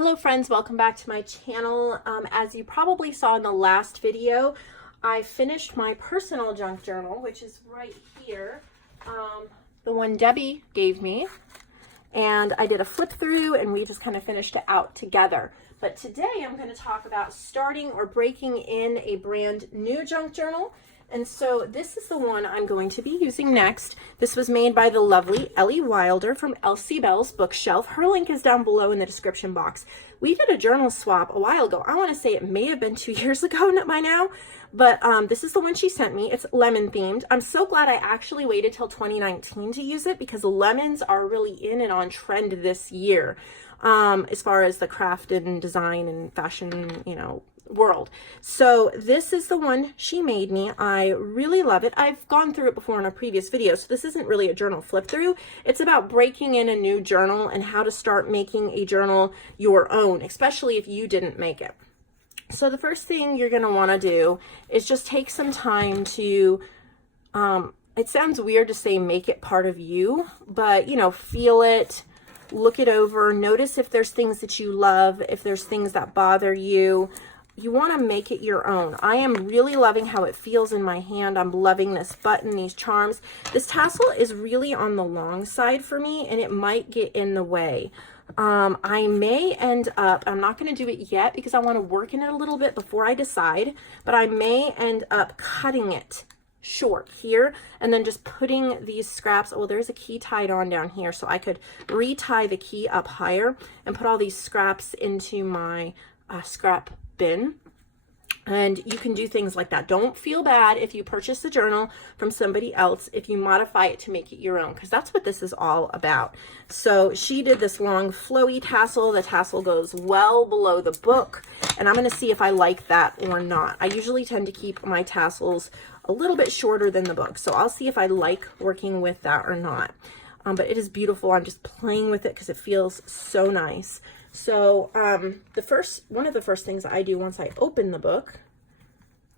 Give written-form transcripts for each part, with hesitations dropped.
Hello friends, welcome back to my channel. As you probably saw in the last video, I finished my personal junk journal, which is right here, the one Debbie gave me, and I did a flip through and we just kind of finished it out together. But today I'm going to talk about starting or breaking in a brand new junk journal. And so this is the one I'm going to be using next. This was made by the lovely Ellie Wilder from Ellsie Bels Bookshelf. Her link is down below in the description box. We did a journal swap a while ago. I want to say it may have been 2 years ago by now, but this is the one she sent me. It's lemon themed. I'm so glad I actually waited till 2019 to use it because lemons are really in and on trend this year as far as the craft and design and fashion, world. So this is the one she made me. I really love it. I've gone through it before in a previous video, so this isn't really a journal flip through. It's about breaking in a new journal and how to start making a journal your own, especially if you didn't make it. So the first thing you're going to want to do is just take some time to, it sounds weird to say make it part of you, but feel it, look it over, notice if there's things that you love, if there's things that bother you. You want to make it your own. I am really loving how it feels in my hand. I'm loving this button, these charms. This tassel is really on the long side for me and it might get in the way. I may end up, I'm not going to do it yet because I want to work in it a little bit before I decide, but I may end up cutting it short here and then just putting these scraps. Oh, there's a key tied on down here, so I could retie the key up higher and put all these scraps into my scrap bin. And you can do things like that. Don't feel bad if you purchase the journal from somebody else if you modify it to make it your own, because that's what this is all about. So she did this long flowy tassel. The tassel goes well below the book, and I'm going to see if I like that or not. I usually tend to keep my tassels a little bit shorter than the book, so I'll see if I like working with that or not. But it is beautiful. I'm just playing with it because it feels so nice. So one of the first things I do once I open the book,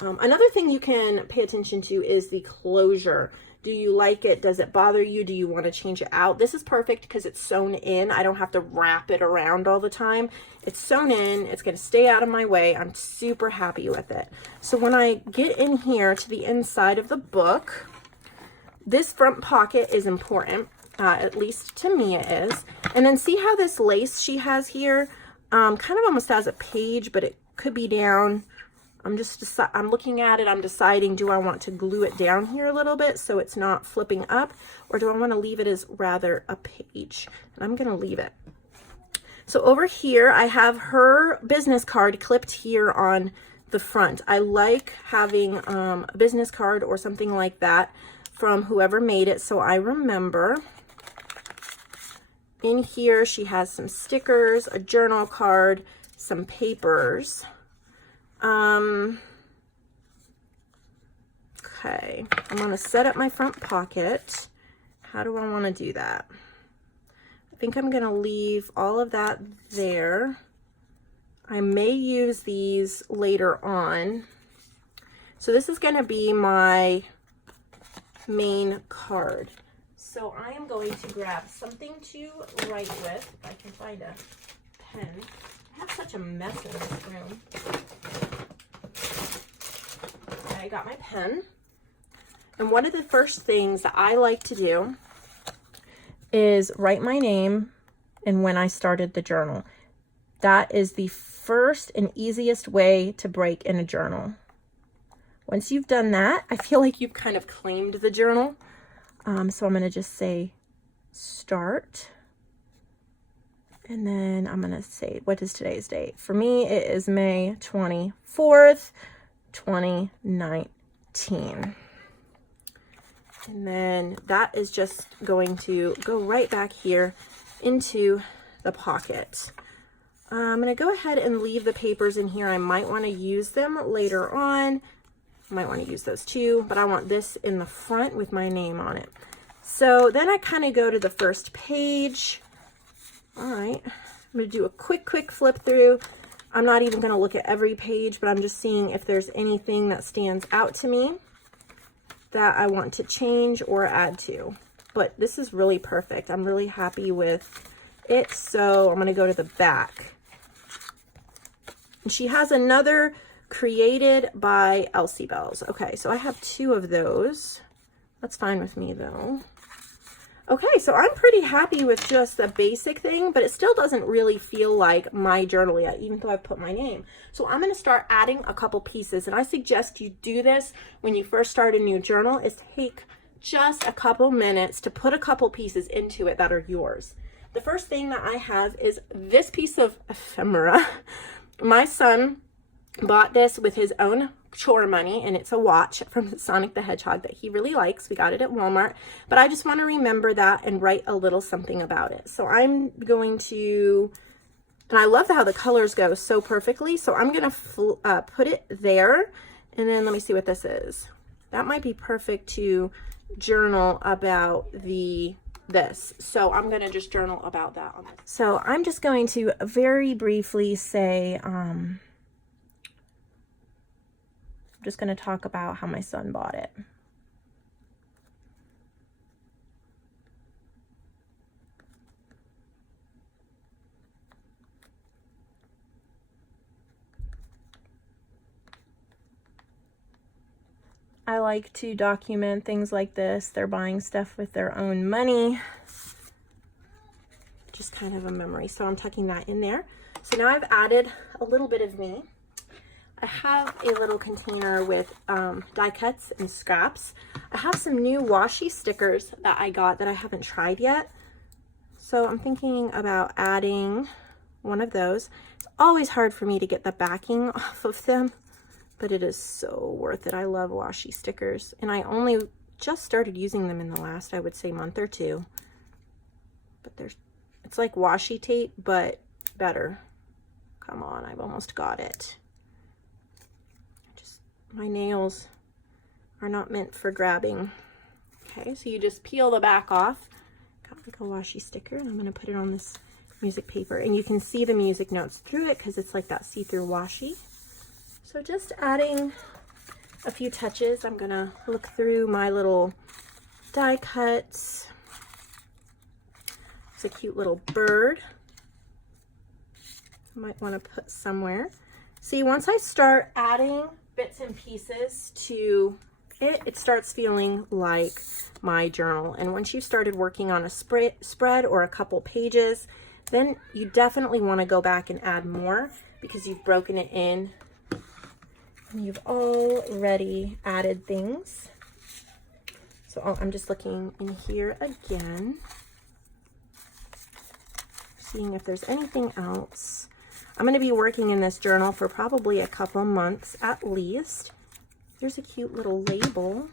another thing you can pay attention to is the closure. Do you like it? Does it bother you? Do you want to change it out? This is perfect because it's sewn in. I don't have to wrap it around all the time. It's sewn in. It's going to stay out of my way. I'm super happy with it. So when I get in here to the inside of the book, this front pocket is important. At least to me it is. And then see how this lace she has here kind of almost has a page, but it could be down. I'm looking at it, I'm deciding, do I want to glue it down here a little bit so it's not flipping up, or do I want to leave it as rather a page? And I'm going to leave it. So over here I have her business card clipped here on the front. I like having a business card or something like that from whoever made it, so I remember. In here, she has some stickers, a journal card, some papers. Okay, I'm going to set up my front pocket. How do I want to do that? I think I'm going to leave all of that there. I may use these later on. So this is going to be my main card. So I am going to grab something to write with, if I can find a pen. I have such a mess in this room. Okay, I got my pen. And one of the first things that I like to do is write my name and when I started the journal. That is the first and easiest way to break in a journal. Once you've done that, I feel like you've kind of claimed the journal. So I'm going to just say start. And then I'm going to say, what is today's date? For me, it is May 24th, 2019. And then that is just going to go right back here into the pocket. I'm going to go ahead and leave the papers in here. I might want to use them later on. Might want to use those too, but I want this in the front with my name on it. So then I kind of go to the first page. All right, I'm going to do a quick flip through. I'm not even going to look at every page, but I'm just seeing if there's anything that stands out to me that I want to change or add to. But this is really perfect. I'm really happy with it. So I'm going to go to the back. And she has another Created by Ellsie Bels. Okay, so I have 2 of those. That's fine with me though. Okay, so I'm pretty happy with just the basic thing, but it still doesn't really feel like my journal yet, even though I put my name. So I'm going to start adding a couple pieces, and I suggest you do this when you first start a new journal, is take just a couple minutes to put a couple pieces into it that are yours. The first thing that I have is this piece of ephemera. My son bought this with his own chore money, and it's a watch from Sonic the Hedgehog that he really likes. We got it at Walmart, but I just want to remember that and write a little something about it. So I'm going to, and I love how the colors go so perfectly, so I'm going to put it there, and then let me see what this is. That might be perfect to journal about this. So I'm going to just journal about that. So I'm just going to very briefly say, just going to talk about how my son bought it. I like to document things like this. They're buying stuff with their own money. Just kind of a memory. So I'm tucking that in there. So now I've added a little bit of me. I have a little container with die cuts and scraps. I have some new washi stickers that I got that I haven't tried yet. So I'm thinking about adding one of those. It's always hard for me to get the backing off of them, but it is so worth it. I love washi stickers, and I only just started using them in the last, I would say, month or 2. But it's like washi tape, but better. Come on, I've almost got it. My nails are not meant for grabbing. Okay, so you just peel the back off. Got like a washi sticker, and I'm going to put it on this music paper. And you can see the music notes through it because it's like that see-through washi. So just adding a few touches. I'm going to look through my little die cuts. It's a cute little bird. I might want to put somewhere. See, once I start adding bits and pieces to it, it starts feeling like my journal. And once you started working on a spread or a couple pages, then you definitely want to go back and add more because you've broken it in and you've already added things. So I'm just looking in here again, seeing if there's anything else. I'm going to be working in this journal for probably a couple months at least. Here's a cute little label.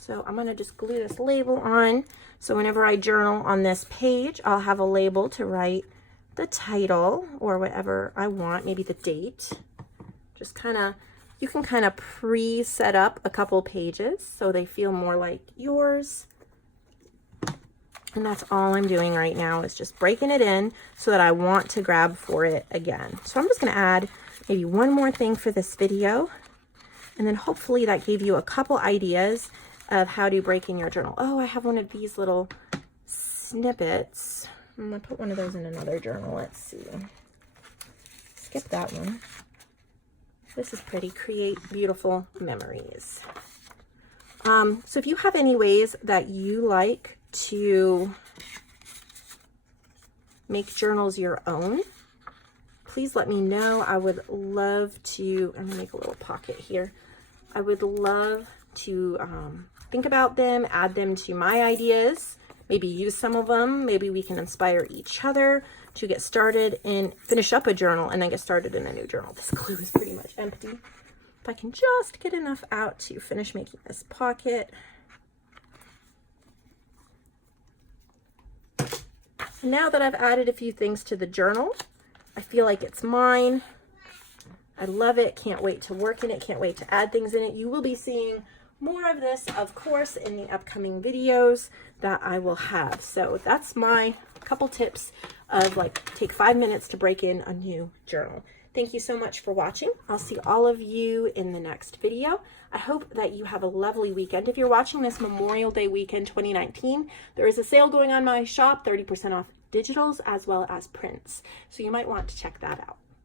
So I'm going to just glue this label on. So whenever I journal on this page, I'll have a label to write the title or whatever I want, maybe the date. Just kind of, you can kind of pre-set up a couple pages so they feel more like yours. And that's all I'm doing right now is just breaking it in so that I want to grab for it again. So I'm just going to add maybe one more thing for this video. And then hopefully that gave you a couple ideas of how to break in your journal. Oh, I have one of these little snippets. I'm going to put one of those in another journal. Let's see. Skip that one. This is pretty. Create beautiful memories. So if you have any ways that you like to make journals your own, please let me know. I would love to, I'm gonna make a little pocket here. I would love to think about them, add them to my ideas, maybe use some of them. Maybe we can inspire each other to get started and finish up a journal and then get started in a new journal. This glue is pretty much empty. If I can just get enough out to finish making this pocket. Now that I've added a few things to the journal, I feel like it's mine. I love it. Can't wait to work in it. Can't wait to add things in it. You will be seeing more of this, of course, in the upcoming videos that I will have. So that's my couple tips of like, take 5 minutes to break in a new journal. Thank you so much for watching. I'll see all of you in the next video. I hope that you have a lovely weekend. If you're watching this Memorial Day weekend 2019, there is a sale going on my shop, 30% off digitals as well as prints. So you might want to check that out.